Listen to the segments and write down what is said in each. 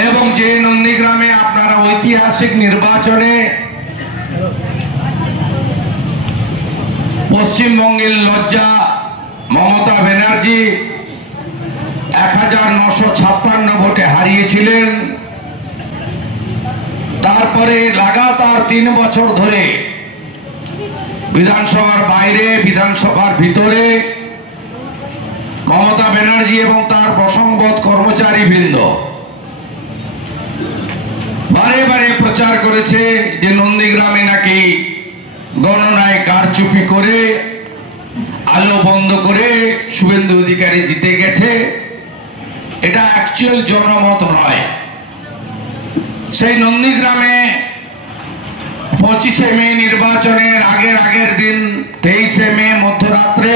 এবং যে নন্দীগ্রামে আপনারা ঐতিহাসিক নির্বাচনে পশ্চিমবঙ্গের লজ্জা মমতা ব্যানার্জি 1956 ভোটে হারিয়েছিলেন। তারপরে লাগাতার 3 বছর ধরে বিধানসভার বাইরে বিধানসভার ভিতরে মমতা ব্যানার্জি এবং তার প্রসংগত কর্মচারীবৃন্দ বারে বারে প্রচার করেছে যে নন্দীগ্রামে নাকি গণনায় কারচুপি করে আলো বন্ধ করে শুভেন্দু অধিকারী জিতে গেছে। এটা অ্যাকচুয়াল জনমত নয়। সেই নন্দীগ্রামে 25শে মে নির্বাচনের আগের দিন 23শে মে মধ্যরাত্রে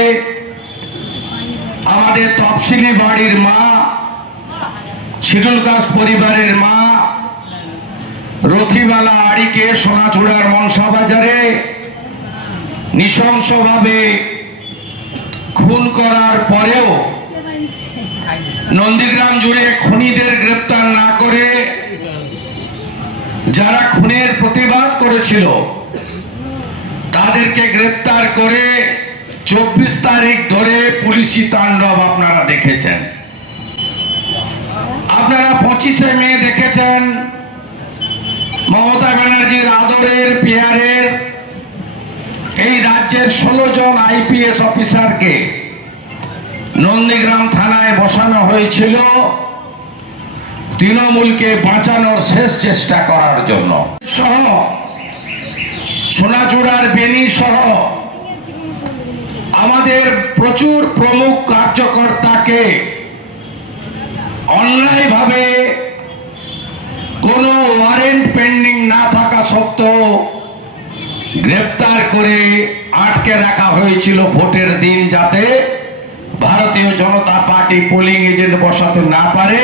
আমাদের তফসিলি বাড়ির মা, শিডুল কাস্ট পরিবারের মা রথিবালা আড়িকে সোনাচূড়ার মনসা বাজারে নৃশংসভাবে খুন করার পরেও নন্দীগ্রাম জুড়ে খুনিদের গ্রেপ্তার না করে যারা খুনের প্রতিবাদ করেছিল তাদেরকে গ্রেপ্তার করে 24 তারিখ ধরে পুলিশি তাণ্ডব আপনারা দেখেছেন। আপনারা 25শে মে দেখেছেন মমতা ব্যানার্জির আদরের পেয়ারের এই রাজ্যের 16 জন আইপিএস অফিসারকে নন্দীগ্রাম থানায় বসানো হয়েছিল তৃণমূলকে বাঁচানোর শেষ চেষ্টা করার জন্য। সহ সোনাচূড়ার বেনি সহ আমাদের প্রচুর প্রমুখ কার্যকর্তাকে অন্যায়ভাবে কোনো ওয়ারেন্ট পেন্ডিং না থাকা সত্ত্বেও গ্রেপ্তার করে আটকে রাখা হয়েছিল ভোটের দিন, যাতে ভারতীয় জনতা পার্টি পোলিং এজেন্ট বসাতে না পারে।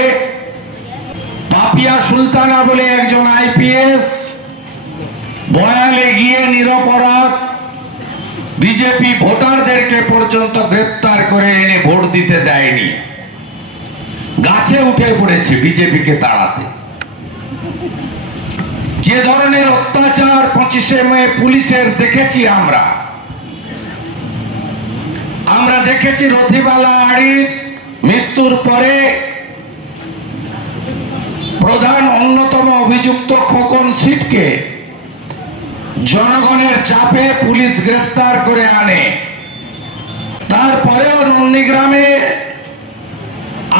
পাপিয়া সুলতানা বলে একজন আইপিএস বয়ালে গিয়ে নিরপরাধ বিজেপি ভোটারদেরকে পর্যন্ত গ্রেপ্তার করে এনে ভোট দিতে দেয়নি, গাছে উঠে পড়েছে বিজেপিকে তাড়াতে। যে ধরনের অত্যাচার 25শে মে পুলিশের দেখেছি আমরা দেখেছি রথিবালা আড়ির মৃত্যুর পরে প্রধান অন্যতম অভিযুক্ত খোকন সিটকে জনগণের চাপে পুলিশ গ্রেপ্তার করে আনে। তারপরেও নন্দীগ্রামে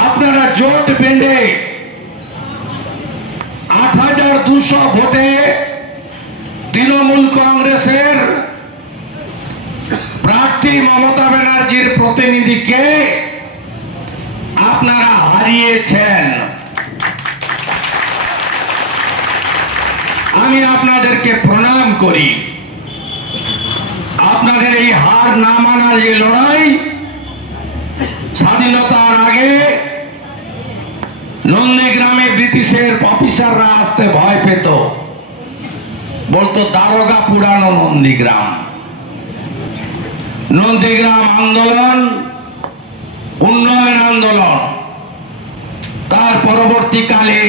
আপনারা জোট বেঁধে 8200 ভোটে তৃণমূল কংগ্রেসের প্রার্থী মমতা ব্যানার্জির প্রতিনিধিকে আপনারা হারিয়েছেন। আমি আপনাদেরকে প্রণাম করি। আপনাদের এই হার না মানার যে লড়াই, স্বাধীনতার আগে নন্দীগ্রামে ব্রিটিশের অফিসাররা আসতে ভয় পেত, বলতো দারোগা পুরানো নন্দীগ্রাম। নন্দীগ্রাম আন্দোলন উন্নয়ন আন্দোলন, তার পরবর্তীকালে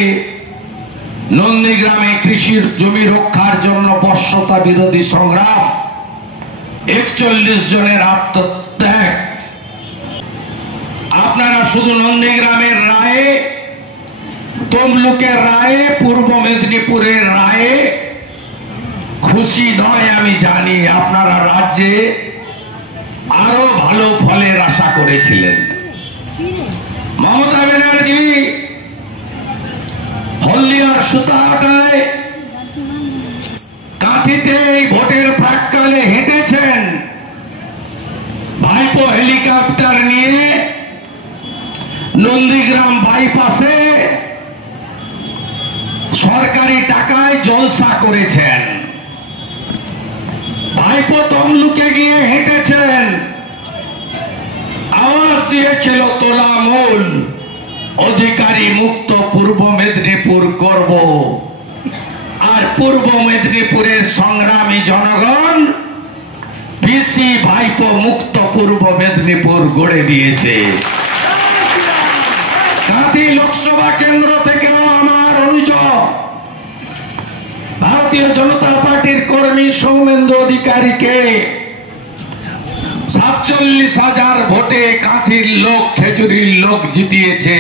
নন্দীগ্রামে কৃষির জমি রক্ষার জন্য বর্ষতা বিরোধী সংগ্রাম, 41 জনের আত্মত্যাগ। আপনারা শুধু নন্দীগ্রামের রায়ে, তমলুকের রায়ে, পূর্ব মেদিনীপুরের রায়ে খুশি নয় আমি জানি। আপনারা রাজ্যে আরো ভালো ফলের আশা করেছিলেন। মমতা ব্যানার্জি হলদিয়ার সুতাহাটায় কাঁথিতে ভোটের প্রাক্কালে হেঁটেছেন ভাইপো হেলিকপ্টার নিয়ে নন্দীগ্রাম বাইপাসে সরকারি টাকায় জলসা করেছেন। ভাইপো তমলুকে গিয়ে হেঁটেছেন, আওয়াজ দিয়েছিল তোলামূল অধিকারী মুক্ত পূর্ব মেদিনীপুর করব। আর পূর্ব মেদিনীপুরের সংগ্রামী জনগণ পিসি ভাইপো মুক্ত পূর্ব মেদিনীপুর গড়ে দিয়েছে। কাঁথি লোকসভা কেন্দ্র থেকেও আমার ভারতীয় জনতা পার্টির কর্মী সৌমেন্দু অধিকারীকে 47,000 ভোটে কাঁথির লোক খেজুরির লোক জিতিয়েছে।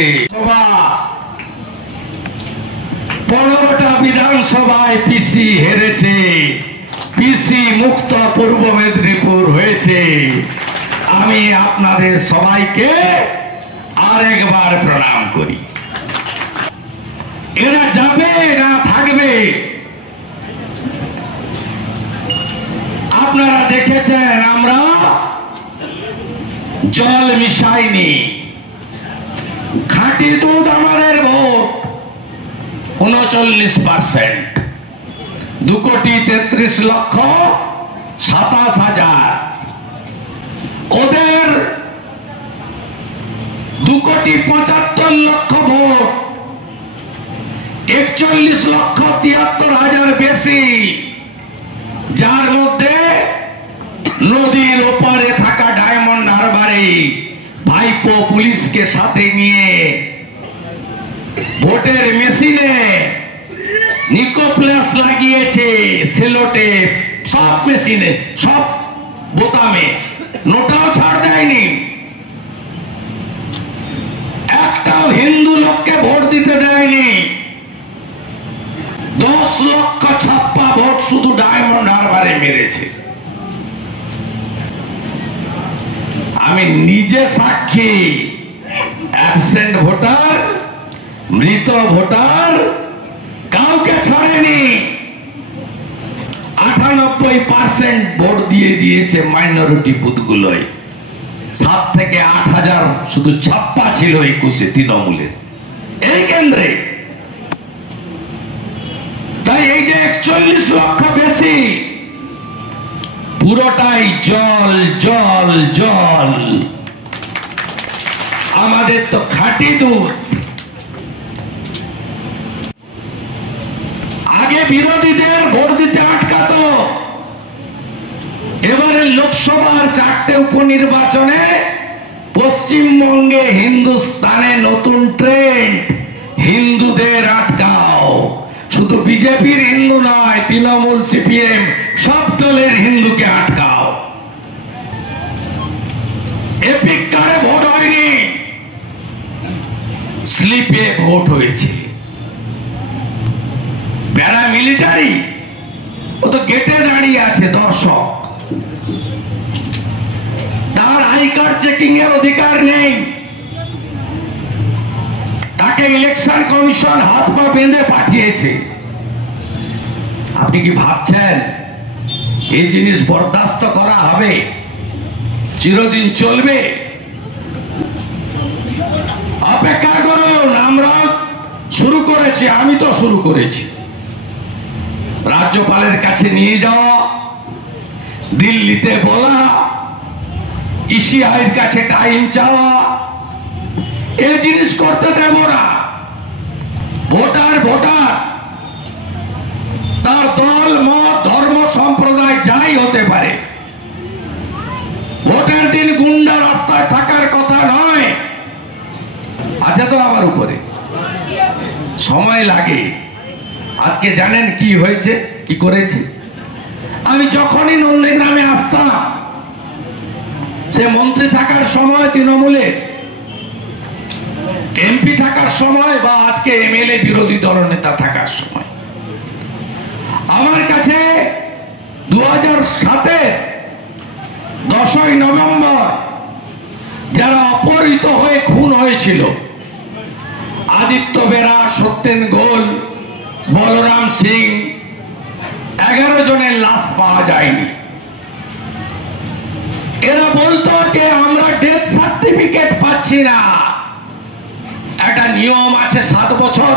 15টা বিধানসভায় পিসি হেরেছে, পিসি মুক্ত পূর্ব মেদিনীপুর হয়েছে। আমি আপনাদের সবাইকে আরেকবার প্রণাম করি। এরা যাবে না থাকবে? আপনারা দেখেছেন আমরা জল মিশাইনি, খাঁটি দুধ আমাদের ভোট 39%, 2,33,27,000। ওদের 2,75,00,000 ভোট, 41,73,000 বেশি, যার মধ্যে নদীর ওপারে থাকা ডায়মন্ড হারবারে ভাইপো পুলিশকে সাথে নিয়ে ভোটের মেশিনে নিকোপ্লাস লাগিয়েছে, সেলোটে, সব মেশিনে, সব বোতামে, নোটাও ছাড় দেয়নি। একটাও হিন্দু লোককে ভোট দিতে দেয়নি। 10 লক্ষ ছাপ্পা ভোট শুধু ডায়মন্ড হারবারে মেরেছে। আমি নিজে সাক্ষী, অ্যাবসেন্ট ভোটার, মৃত ভোটার কাউকে ছাড়েনি। 98% ভোট দিয়ে দিয়েছে মাইনরিটি বুথগুলোয়। 7 থেকে 8,000 শুধু ছাপ্পা ছিল 21-এ তৃণমূলের এই কেন্দ্রে। তাই এই যে 41 লক্ষ বেশি, পুরোটাই জল জল জল। আমাদের তো খাঁটি দুধ। আগে বিরোধীদের ভোট দিতে আটকাতো, এবারে লোকসভার 4টে উপনির্বাচনে পশ্চিমবঙ্গে, হিন্দুস্তানে নতুন ট্রেন্ড, হিন্দুদের আটকাও। শুধু বিজেপির হিন্দু নয়, তৃণমূল, সিপিএম সব দলের হিন্দুকে আটকাও। এপিক কারে ভোট হয়নি, স্লিপে ভোট হয়েছে। প্যারামিলিটারি ও তো গেটে দাঁড়িয়ে আছে দর্শক, তার আই কার্ড চেকিং এর অধিকার নেই। তাকে ইলেকশন কমিশন হাত পা বেঁধে পাঠিয়েছে। আপনি কি ভাবছেন এই জিনিস বরদাস্ত করা হবে? চিরদিন চলবে? অপেক্ষা করুন। আমরা শুরু করেছি, আমি তো শুরু করেছি। রাজ্যপালের কাছে নিয়ে যাওয়া, দিল্লিতে বলা, ইসিআইয়ের কাছে টাইম চাওয়া, এই জিনিস করতে দেব না। ভোটার ভোটার, তার দল, মত, ধর্ম, সম্প্রদায় যাই হতে পারে, ভোটের দিন গুন্ডা রাস্তায় থাকার কথা নয়। আছে তো আমার উপরে, সময় লাগে। আজকে জানেন কি হয়েছে, কি করেছে? আমি যখনই নন্দীগ্রামে আসতাম, সে মন্ত্রী থাকার সময় তৃণমূলের, এমপি থাকার সময়, বা আজকে এমএলএ বিরোধী দলনেতা থাকার সময়, আমার কাছে 2007-এর 10ই নভেম্বর যারা অপহৃত হয়ে খুন হয়েছিল, আদিত্য বেরা, সত্যেন গোল, বলরাম সিং, 11 জনের লাশ পাওয়া যায়নি। এরা বলতো যে আমরা ডেথ সার্টিফিকেট পাচ্ছি না। একটা নিয়ম আছে 7 বছর,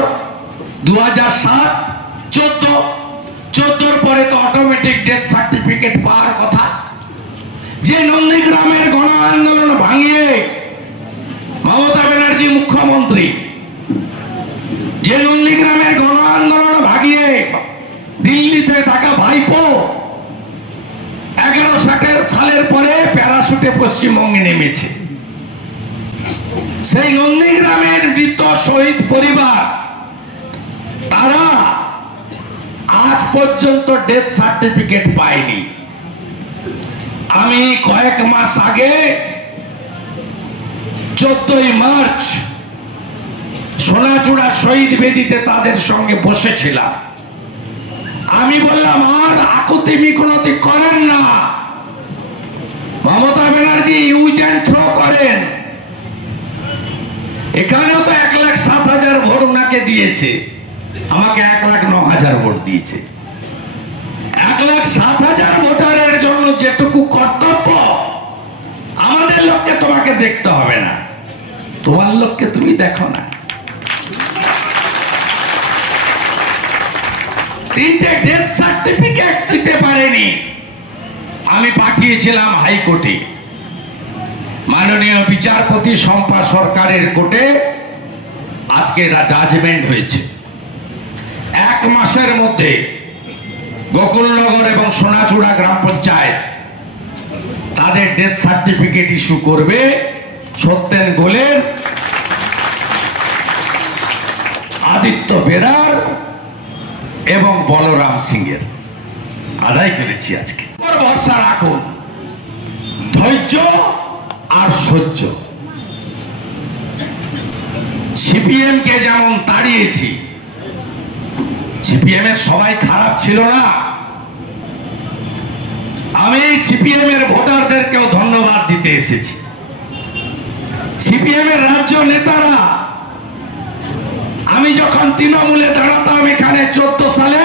2007, 14 পরে তো অটোমেটিক ডেথ সার্টিফিকেট পাওয়ার কথা। যে নন্দীগ্রামের গণ আন্দোলন ভাঙিয়ে মমতা ব্যানার্জি মুখ্যমন্ত্রী, যে নন্দীগ্রামের গণ আন্দোলন ভাগিয়ে দিল্লিতে থাকা ভাইপো 11 সালের পরে প্যারাশুটে পশ্চিমবঙ্গে নেমেছে, সেই নন্দীগ্রামের মৃত শহীদ পরিবার, তারা আজ পর্যন্ত ডেথ সার্টিফিকেট পাইনি। আমি কয়েক মাস আগে 14ই মার্চ সোনাচূড়া শহীদ বেদিতে তাদের সঙ্গে বসেছিলাম। আমি বললাম, আর আকুতি মিনতি করেন না, Mamata Banerjee use and throw করেন। এখানেও তো 1,07,000 ভোট ওনাকে দিয়েছে, আমাকে 1,09,000 ভোট দিয়েছে। 1,07,000 ভোটারের জন্য যেটুকু কর্তব্য, আমাদের লোককে তোমাকে দেখতে হবে না, তোমার লোককে তুমি দেখো না। 3টে ডেথ সার্টিফিকেট দিতে পারেনি। আমি পাঠিয়েছিলাম হাইকোর্টে, মাননীয় বিচারপতি শম্পা সরকারের কোর্টে আজকে জাজমেন্ট হয়েছে। 1 মাসের মধ্যে গোকুলনগর এবং সোনাচূড়া গ্রাম পঞ্চায়েত তাদের ডেথ সার্টিফিকেট ইস্যু করবে। সত্যেন গোলের, আদিত্য বেরার এবং বলরাম সিং এর আদায় করেছি। আজকে ভরসা রাখুন, ধৈর্য আর সহ্য। সিপিএম কে যেমন তাড়িয়েছি, সিপিএম এর সবাই খারাপ ছিল না। আমি সিপিএম এর ভোটারদেরকেও ধন্যবাদ দিতে এসেছি। সিপিএম এর রাজ্য নেতারা, আমি যখন তৃণমূলে দাঁড়াতাম এখানে 14 সালে,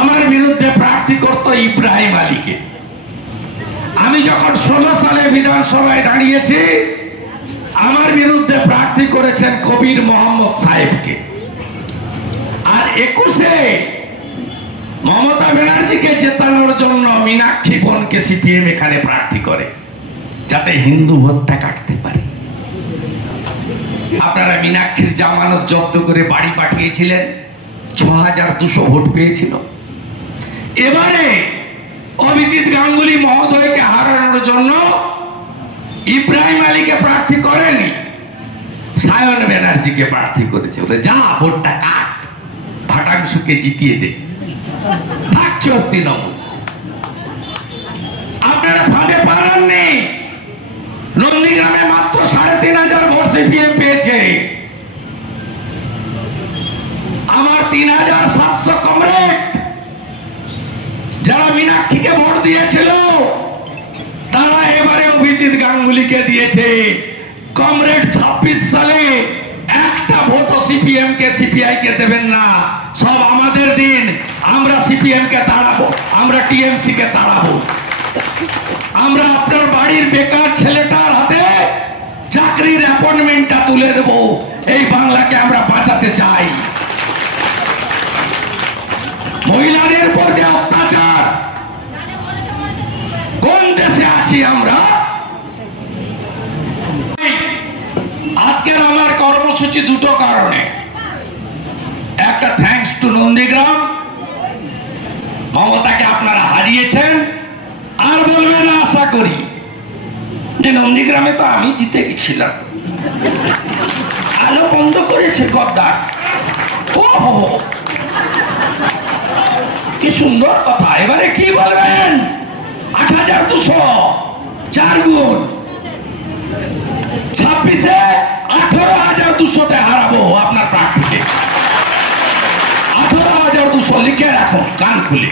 আমার বিরুদ্ধে প্রার্থী করত ইব্রাহিম আলীকে। আমি যখন 16 সালে বিধানসভায় দাঁড়িয়েছি, আমার বিরুদ্ধে প্রার্থী করেছেন কবির মোহাম্মদ সাহেবকে। আর 21-এ মমতা ব্যানার্জিকে জেতানোর জন্য মীনাক্ষী বোনকে সিপিএম এখানে প্রার্থী করে, যাতে হিন্দু ভোটটা কাটতে পারে। আপনারা মীনাক্ষীর জামানত জব্দ করে বাড়ি পাঠিয়েছিলেন, 6,200 ভোট পেয়েছিল। এবারে অভিজিৎ গাঙ্গুলি মহোদয়কে হারানোর জন্য ইব্রাহিম আলীকে প্রার্থী করেনি, সায়ন ব্যানার্জিকে প্রার্থী করেছে। বলে যা ভোটটা কাট, ভাটাংশুকে জিতিয়ে দে, থাকছে তৃণমূল। আপনারা ফাঁদে পারেননি। নন্দীগ্রামে মাত্র 3,500 ভোট সিপিএম পেয়েছে। আমার 3,700 কমরেড যারা মীনাক্ষীকে ভোট দিয়েছিল, তারা এবারে অভিজিৎ গাঙ্গুলিকে দিয়েছে। কমরেড 26 সালে একটা ভোটও সিপিএম কে সিপিআই কে দেবেন না, সব আমাদের দিন। আমরা সিপিএম কে তাড়াবো, আমরা টিএমসি কে তাড়াবো। আমরা আপনার বাড়ির বেকার ছেলেটার হাতে চাকরির অ্যাপয়েন্টমেন্টটা তুলে দেব। এই বাংলাকে আমরা বাঁচাতে চাই। মহিলাদের উপর যে অত্যাচার, কোন দেশে আছি আমরা? আজকের আমার কর্মসূচি দুটো কারণে। একটা, থ্যাঙ্কস টু নন্দীগ্রাম, মমতাকে আপনারা হারিয়েছেন। আর বলবেন না আশা করি যে নন্দীগ্রামে তো আমি জিতে গেছিলাম, আলো বন্ধ করেছে গদ্দার। ওহো, কি সুন্দর কথা। এবারে কি বলবেন? 8,200, 4 গুণ। 26-এ 18,200-তে হারাবো আপনার প্রার্থীকে। 18,200 লিখে রাখুন কান খুলে।